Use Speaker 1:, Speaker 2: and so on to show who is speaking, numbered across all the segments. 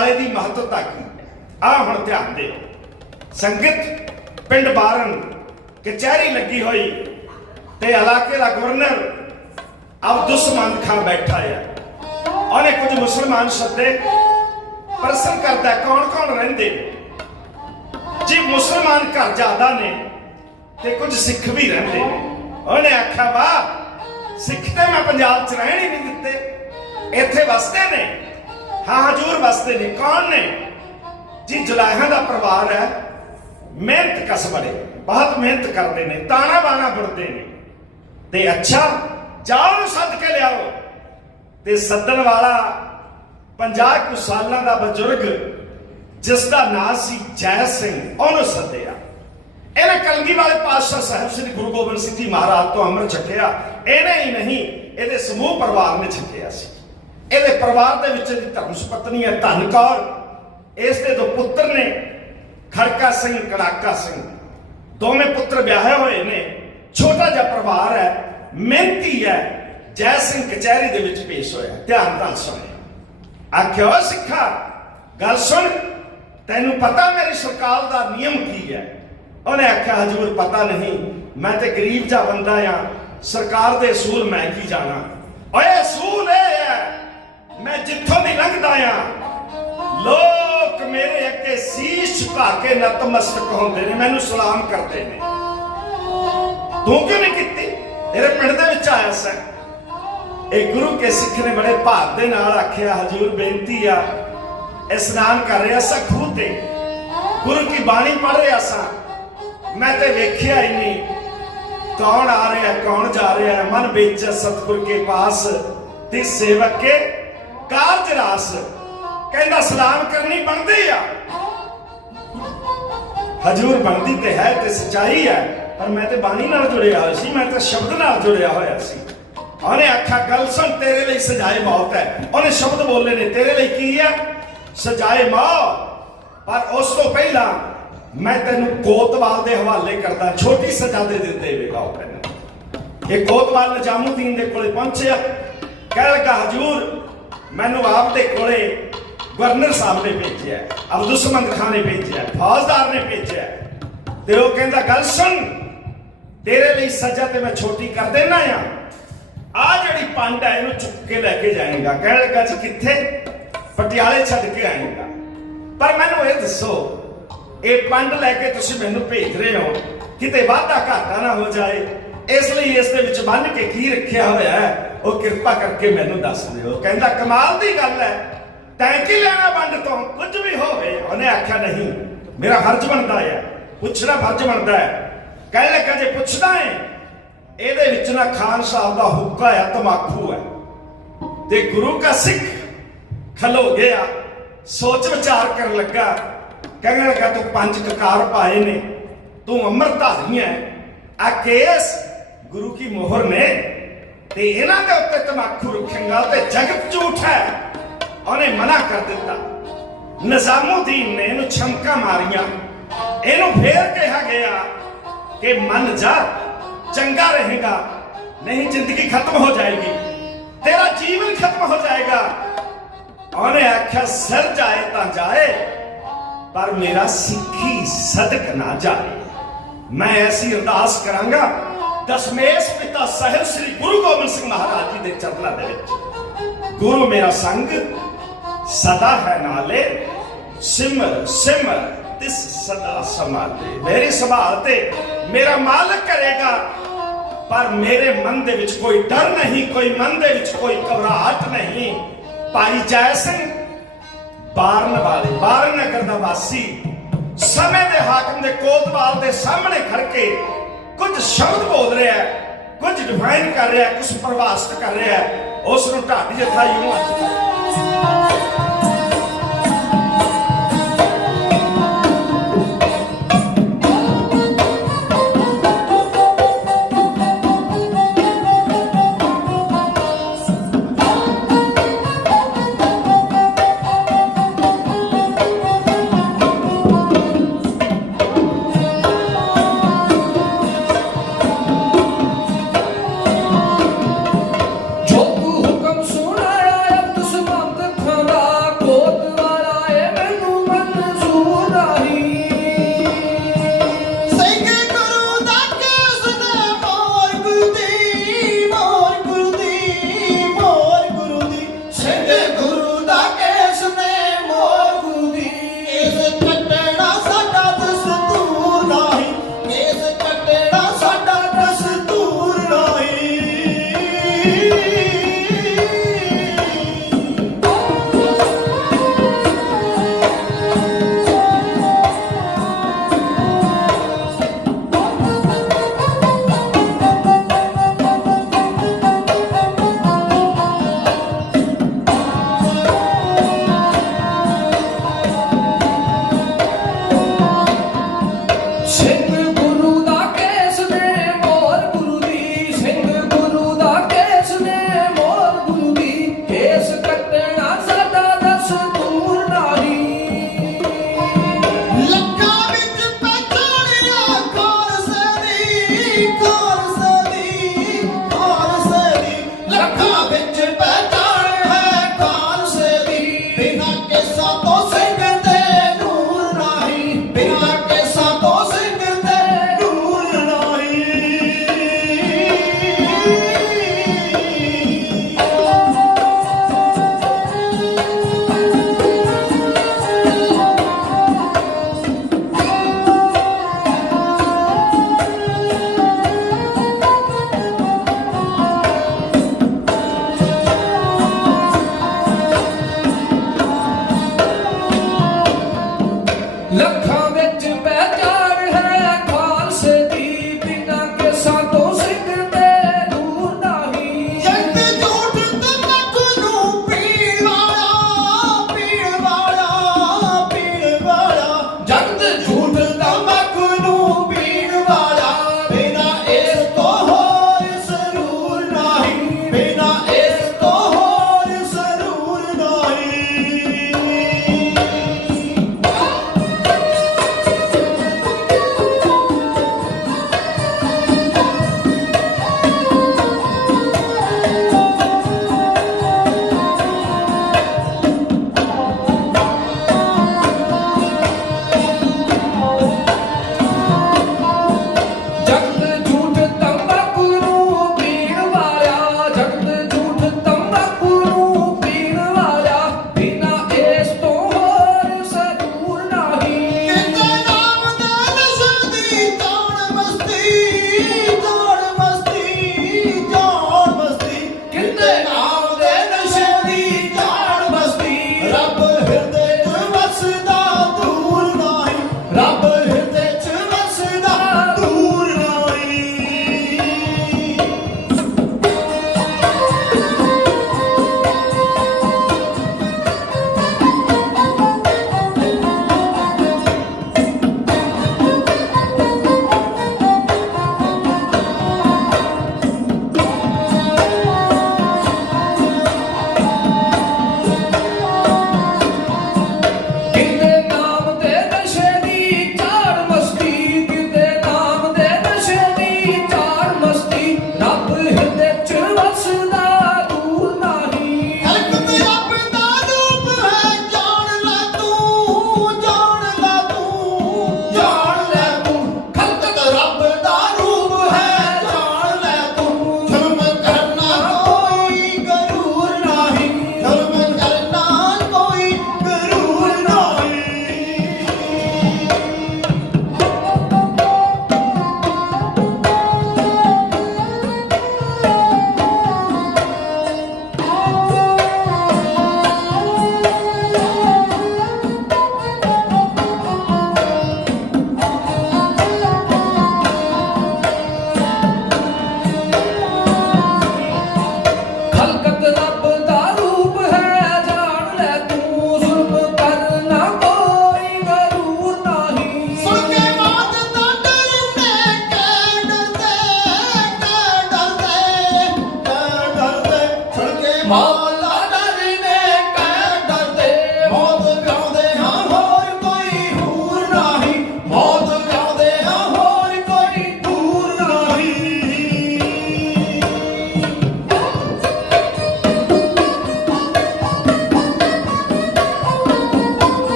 Speaker 1: ਵਾਲੇ ਦੀ ਮਹੱਤਤਾ ਕੀ? ਆ ਹੁਣ ਧਿਆਨ ਦਿਓ। ਸੰਗਤ ਪਿੰਡ ਬਾਰਨ ਕਚਹਿਰੀ ਲੱਗੀ ਹੋਈ ਤੇ ਇਲਾਕੇ ਦਾ ਗਵਰਨਰ ਅਬਦੁਸਮੰਦ ਖਾਨ ਬੈਠਾ ਆ। ਉਹਨੇ ਕੁਝ ਮੁਸਲਮਾਨ ਸੱਦੇ ਪ੍ਰਸ਼ਨ ਕਰਦਾ, ਕੌਣ ਕੌਣ ਰਹਿੰਦੇ? ਜੀ ਮੁਸਲਮਾਨ ਘਰ ਜ਼ਿਆਦਾ ਨੇ ਤੇ ਕੁਝ ਸਿੱਖ ਵੀ ਰਹਿੰਦੇ ਨੇ। ਉਹਨੇ ਆਖਿਆ, ਵਾਹ, ਸਿੱਖ ਤੇ ਮੈਂ ਪੰਜਾਬ ਚ ਰਹਿਣ ਹੀ ਨਹੀਂ ਦਿੱਤੇ। ਇੱਥੇ ਵਸਦੇ ਨੇ। ਹਾਂ, ਹਜੂਰ ਵਸਦੇ ਨੇ। ਕੌਣ ਨੇ? ਜੀ ਜੁਲਾਹਾਂ ਦਾ ਪਰਿਵਾਰ ਹੈ। ਮਿਹਨਤ ਕਸਬੜੇ, ਬਹੁਤ ਮਿਹਨਤ ਕਰਦੇ ਨੇ, ਤਾਣਾ ਬਾਣਾ ਬੁਣਦੇ ਨੇ। ਤੇ ਅੱਛਾ ਜਾਓ ਨੂੰ ਸੱਦ ਕੇ ਲਿਆਓ। ਤੇ ਸੱਦਣ ਵਾਲਾ 50 ਕੁ ਸਾਲਾਂ ਦਾ ਬਜ਼ੁਰਗ ਜਿਸ ਦਾ ਨਾਂ ਸੀ ਜੈ ਸਿੰਘ, ਉਹਨੂੰ ਸੱਦਿਆ। ਇਹਨੇ ਕਲਗੀ ਵਾਲੇ ਪਾਤਸ਼ਾਹ ਸਾਹਿਬ ਸ੍ਰੀ ਗੁਰੂ ਗੋਬਿੰਦ ਸਿੰਘ ਜੀ ਮਹਾਰਾਜ ਤੋਂ ਅੰਮ੍ਰਿਤ ਛਕਿਆ। ਇਹਨੇ ਹੀ ਨਹੀਂ, ਇਹਦੇ ਸਮੂਹ ਪਰਿਵਾਰ ਨੇ ਛਕਿਆ ਸੀ। ਇਹਦੇ ਪਰਿਵਾਰ ਦੇ ਵਿੱਚ ਇਹਦੀ ਧਰਮ ਸੁਪਤਨੀ ਹੈ ਧਨ ਕੌਰ। ਇਸ ਦੇ ਦੋ ਪੁੱਤਰ ਨੇ ਖੜਕਾ ਸਿੰਘ, ਕੜਾਕਾ ਸਿੰਘ। ਦੋਵੇਂ ਪੁੱਤਰ ਵਿਆਹੇ ਹੋਏ ਨੇ। ਛੋਟਾ ਜਿਹਾ ਪਰਿਵਾਰ ਹੈ, ਮਿਹਨਤੀ ਹੈ, ਜੈ ਸਿੰਘ ਕਚਹਿਰੀ ਦੇ ਵਿੱਚ ਪੇਸ਼ ਹੋਇਆ। ਧਿਆਨ ਨਾਲ ਸੁਣਿਆ ਆਖਿਆ ਓ ਸਿੱਖਾ, ਗੱਲ ਸੁਣ। ਤੈਨੂੰ ਪਤਾ ਮੇਰੀ ਸਰਕਾਰ ਦਾ ਨਿਯਮ ਕੀ ਹੈ? ਉਹਨੇ ਆਖਿਆ, ਹਜੂਰ, ਪਤਾ ਨਹੀਂ। ਮੈਂ ਤੇ ਗਰੀਬ ਜਿਹਾ ਬੰਦਾ ਆ। ਸਰਕਾਰ ਦੇ ਅਸੂਲ ਮੈਂ ਕੀ ਜਾਣਾ? ਓਏ, ਅਸੂਲ ਆ ਲੋਕ ਮੇਰੇ ਅੱਗੇ ਸੀਸ ਝੁਕਾ ਕੇ ਨਤਮਸਤਕ ਹੁੰਦੇ ਨੇ, ਮੈਨੂੰ ਸਲਾਮ ਕਰਦੇ ਨੇ। ਤੂੰ ਕਿਉਂ ਨਹੀਂ ਕੀਤੀ? ਤੇਰੇ ਪਿੰਡ ਦੇ ਵਿੱਚ ਆਇਆ ਸੈਂ। ਇਹ ਗੁਰੂ ਕੇ ਸਿੱਖ ਨੇ ਬੜੇ ਭਾਵ ਦੇ ਨਾਲ ਆਖਿਆ, ਹਜੂਰ ਬੇਨਤੀ ਆ, ਇਸਨਾਨ ਕਰ ਰਿਹਾ ਸਾਂ ਖੂਹ ਤੇ। ਗੁਰੂ ਕੀ ਬਾਣੀ ਪੜ ਰਿਹਾ ਸਾਂ। ਮੈਂ ਤੇ ਵੇਖਿਆ ਹੀ ਨਹੀਂ ਕੌਣ ਆ ਰਿਹਾ, ਕੌਣ ਜਾ ਰਿਹਾ। ਮਨ ਵਿੱਚ ਸਤਿਗੁਰ ਕੇ ਪਾਸ, ਤੇ ਸੇਵਕ ਕੇ ਕਾਰਜ ਰਾਸ। ਕਹਿੰਦਾ ਸਲਾਮ ਕਰਨੀ ਬਣਦੀ ਆ। ਹਜੂਰ ਬਣਦੀ ਤੇ ਹੈ ਤੇ ਸਚਾਈ ਹੈ। ਪਰ ਮੈਂ ਤੇ ਬਾਣੀ ਨਾਲ ਜੁੜਿਆ ਹੋਇਆ ਸੀ, ਮੈਂ ਤਾਂ ਸ਼ਬਦ ਨਾਲ ਜੁੜਿਆ ਹੋਇਆ ਸੀ। ਉਹਨੇ ਆਖਿਆ, ਗੱਲ ਸੁਣ, ਤੇਰੇ ਲਈ ਸਜਾਏ ਮੌਤ ਹੈ। ਉਹਨੇ ਸ਼ਬਦ ਬੋਲੇ ਨੇ, ਤੇਰੇ ਲਈ ਕੀ ਹੈ? ਸਜਾਏ ਮੌਤ। ਪਰ ਉਸ ਤੋਂ ਪਹਿਲਾਂ ਮੈਂ ਤੈਨੂੰ ਕੋਤਵਾਲ ਦੇ ਹਵਾਲੇ ਕਰਦਾ, ਛੋਟੀ ਸਜ਼ਾ ਦੇ ਦਿੱਤੇ ਵੇਗਾ ਉਹ ਕਹਿੰਦਾ ਇਹ ਕੋਤਵਾਲ ਨਿਜ਼ਾਮੂਦੀਨ ਦੇ ਕੋਲੇ ਪਹੁੰਚਿਆ। ਕਹਿ ਲਗਾ, ਹਜੂਰ ਮੈਨੂੰ ਆਪ ਦੇ ਕੋਲੇ ਗਵਰਨਰ ਸਾਹਿਬ ਨੇ ਭੇਜਿਆ ਅਬਦੁਸਮੰਦ ਖਾਨ ਨੇ ਭੇਜਿਆ ਫੌਜਦਾਰ ਨੇ ਭੇਜਿਆ ਤੇ ਉਹ ਕਹਿੰਦਾ, ਗੱਲ ਸੁਣ, ਤੇਰੇ ਲਈ ਸਜ਼ਾ ਤੇ ਮੈਂ ਛੋਟੀ ਕਰ ਦੇਣਾ ਆ ਆ ਜਿਹੜੀ ਪੰਡ ਹੈ, ਇਹਨੂੰ ਚੁੱਕ ਕੇ ਲੈ ਕੇ ਜਾਏਗਾ। ਕਹਿਣ ਲੱਗਾ, ਜੀ ਕਿੱਥੇ? ਪਟਿਆਲੇ ਛੱਡ ਕੇ ਆਏਗਾ। ਪਰ ਮੈਨੂੰ ਇਹ ਦੱਸੋ, ਇਹ ਪੰਡ ਲੈ ਕੇ ਤੁਸੀਂ ਮੈਨੂੰ ਭੇਜ ਰਹੇ ਹੋ, ਕਿਤੇ ਵਾਧਾ ਘਾਟਾ ਨਾ ਹੋ ਜਾਏ ਇਸ ਲਈ ਇਸ ਦੇ ਵਿੱਚ ਬੰਨ ਕੇ ਕੀ ਰੱਖਿਆ ਹੋਇਆ ਹੈ, ਉਹ ਕਿਰਪਾ ਕਰਕੇ ਮੈਨੂੰ ਦੱਸ ਦਿਓ। ਕਹਿੰਦਾ, ਕਮਾਲ ਦੀ ਗੱਲ ਹੈ। ਤੈਂ ਕੀ ਲੈਣਾ ਵੰਡ ਤੋਂ? ਕੁਝ ਵੀ ਹੋਵੇ। ਉਹਨੇ ਆਖਿਆ, ਨਹੀਂ, ਮੇਰਾ ਫਰਜ਼ ਬਣਦਾ ਹੈ। ਪੁੱਛਣਾ ਫਰਜ਼ ਬਣਦਾ ਹੈ। ਕਹਿ ਲੱਗਾ, ਜੇ ਪੁੱਛਦਾ ਹੈ ਇਹਦੇ ਵਿੱਚ ਨਾ ਖਾਨ ਸਾਹਿਬ ਦਾ ਹੁੱਕਾ ਹੈ, ਤਮਾਕੂ ਹੈ। ਤੇ ਗੁਰੂ ਕਾ ਸਿੱਖ ਖਲੋ ਗਿਆ। ਸੋਚ ਵਿਚਾਰ ਕਰਨ ਲੱਗਾ। ਕਹਿਣ ਲੱਗਾ, ਤੂੰ ਪੰਜ ਕਕਾਰ ਪਾਏ ਨੇ। ਤੂੰ ਅੰਮ੍ਰਿਤਧਾਰੀ ਹੈ। ਆ ਕੇਸ ਗੁਰੂ ਕੀ ਮੋਹਰ ਨੇ? ਤੇ ਇਹਨਾਂ ਦੇ ਉੱਤੇ ਤਮਾਕੂ ਰੱਖੇਗਾ ਤੇ ਜਗਤ ਝੂਠ ਹੈ। ਉਹਨੇ ਮਨਾ ਕਰ ਦਿੱਤਾ। ਨਿਜ਼ਾਮੂਦੀਨ ਨੇ ਇਹਨੂੰ ਛਮਕਾ ਮਾਰੀਆਂ। ਇਹਨੂੰ ਫੇਰ ਕਿਹਾ ਗਿਆ ਕਿ ਮੰਨ ਜਾ, ਚੰਗਾ ਰਹੇਗਾ, ਨਹੀਂ ਜ਼ਿੰਦਗੀ ਖਤਮ ਹੋ ਜਾਏਗੀ, ਤੇਰਾ ਜੀਵਨ ਖਤਮ ਹੋ ਜਾਏਗਾ। ਉਹਨੇ ਆਖਿਆ, ਸਰ ਜਾਏ ਤਾਂ ਜਾਏ, ਪਰ ਮੇਰਾ ਸਿੱਖੀ ਸਦਕ ਨਾ ਜਾਏ। ਮੈਂ ਐਸੀ ਅਰਦਾਸ ਕਰਾਂਗਾ ਦਸ਼ਮੇਸ਼ ਪਿਤਾ ਸਾਹਿਬ ਸ੍ਰੀ ਗੁਰੂ ਗੋਬਿੰਦ ਸਿੰਘ ਮਹਾਰਾਜ ਜੀ ਦੇ ਚਰਨਾਂ ਦੇ ਵਿੱਚ। ਗੁਰੂ ਮੇਰਾ ਸੰਗ ਸਦਾ ਹੈ ਨਾਲੇ, ਸਿਮਰ ਸਿਮਰ, ਤਿਸ ਸਦਾ ਸੰਭਾਲੇ ਮੇਰੀ ਸੰਭਾਲ ਤੇ ਮੇਰਾ ਮਾਲਕ ਕਰੇਗਾ, ਪਰ ਮੇਰੇ ਮਨ ਦੇ ਵਿੱਚ ਕੋਈ ਡਰ ਨਹੀਂ, ਕੋਈ ਮਨ ਦੇ ਵਿੱਚ ਕੋਈ ਘਬਰਾਹਟ ਨਹੀਂ। ਭਾਈ ਜੈ ਸਿੰਘ, ਬਾਰਨ ਵਾਲੇ, ਬਾਰਨ ਨਗਰ ਦਾ ਵਾਸੀ, ਸਮੇਂ ਦੇ ਹਾਕਮ ਦੇ ਕੋਤਵਾਲ ਦੇ ਸਾਹਮਣੇ ਖੜ ਕੇ ਕੁਝ ਸ਼ਬਦ ਬੋਲ ਰਿਹਾ ਹੈ, ਕੁਝ ਡਿਫਾਈਨ ਕਰ ਰਿਹਾ ਹੈ, ਕੁਝ ਪ੍ਰਵਾਸਤ ਕਰ ਰਿਹਾ ਹੈ, ਉਸ ਨੂੰ ਢਾਡੀ ਜਥਾ ਯੂੰ ਅੱਜ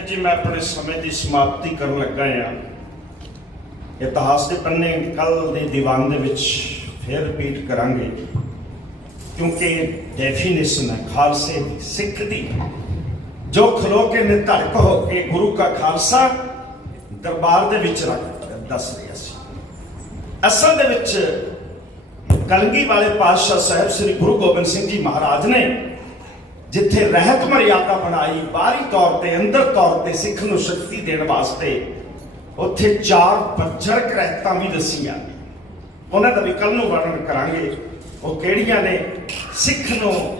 Speaker 2: ਕਿ
Speaker 1: ਜੀ ਮੈਂ ਆਪਣੇ ਸਮੇਂ ਦੀ ਸਮਾਪਤੀ ਕਰਨ ਲੱਗਾ ਆ ਇਤਿਹਾਸ ਦੇ ਪੰਨੇ ਕੱਲ ਦੇ ਦੀਵਾਨ ਦੇ ਵਿੱਚ ਫੇਰ ਰਿਪੀਟ ਕਰਾਂਗੇ। ਕਿਉਂਕਿ ਡੈਫੀਨੇਸ਼ਨ ਹੈ ਖਾਲਸੇ ਦੀ, ਸਿੱਖ ਦੀ। ਜੋ ਖਲੋ ਕੇ ਨਿਧੜਕ ਹੋ ਇਹ ਗੁਰੂ ਦਾ ਖਾਲਸਾ ਦਰਬਾਰ ਦੇ ਵਿੱਚ ਰੱਖ ਦੱਸ ਰਿਹਾ ਸੀ। ਅਸਲ ਦੇ ਵਿੱਚ ਕਲੰਗੀ ਵਾਲੇ ਪਾਤਸ਼ਾਹ ਸਾਹਿਬ ਸ੍ਰੀ ਗੁਰੂ ਗੋਬਿੰਦ ਸਿੰਘ ਜੀ ਮਹਾਰਾਜ ਨੇ ਜਿੱਥੇ ਰਹਿਤ ਮਰਿਆਦਾ ਬਣਾਈ, ਬਾਹਰੀ ਤੌਰ ਤੇ, ਅੰਦਰ ਤੌਰ ਤੇ ਸਿੱਖ ਨੂੰ ਸ਼ਕਤੀ ਦੇਣ ਵਾਸਤੇ, ਉੱਥੇ ਚਾਰ ਬਜਰਕ ਰਹਿਤਾਂ ਵੀ ਦੱਸੀਆਂ। ਉਹਨਾਂ ਦਾ ਵੀ ਕੱਲ ਨੂੰ ਵਰਣਨ ਕਰਾਂਗੇ, ਉਹ ਕਿਹੜੀਆਂ ਨੇ? ਸਿੱਖ ਨੂੰ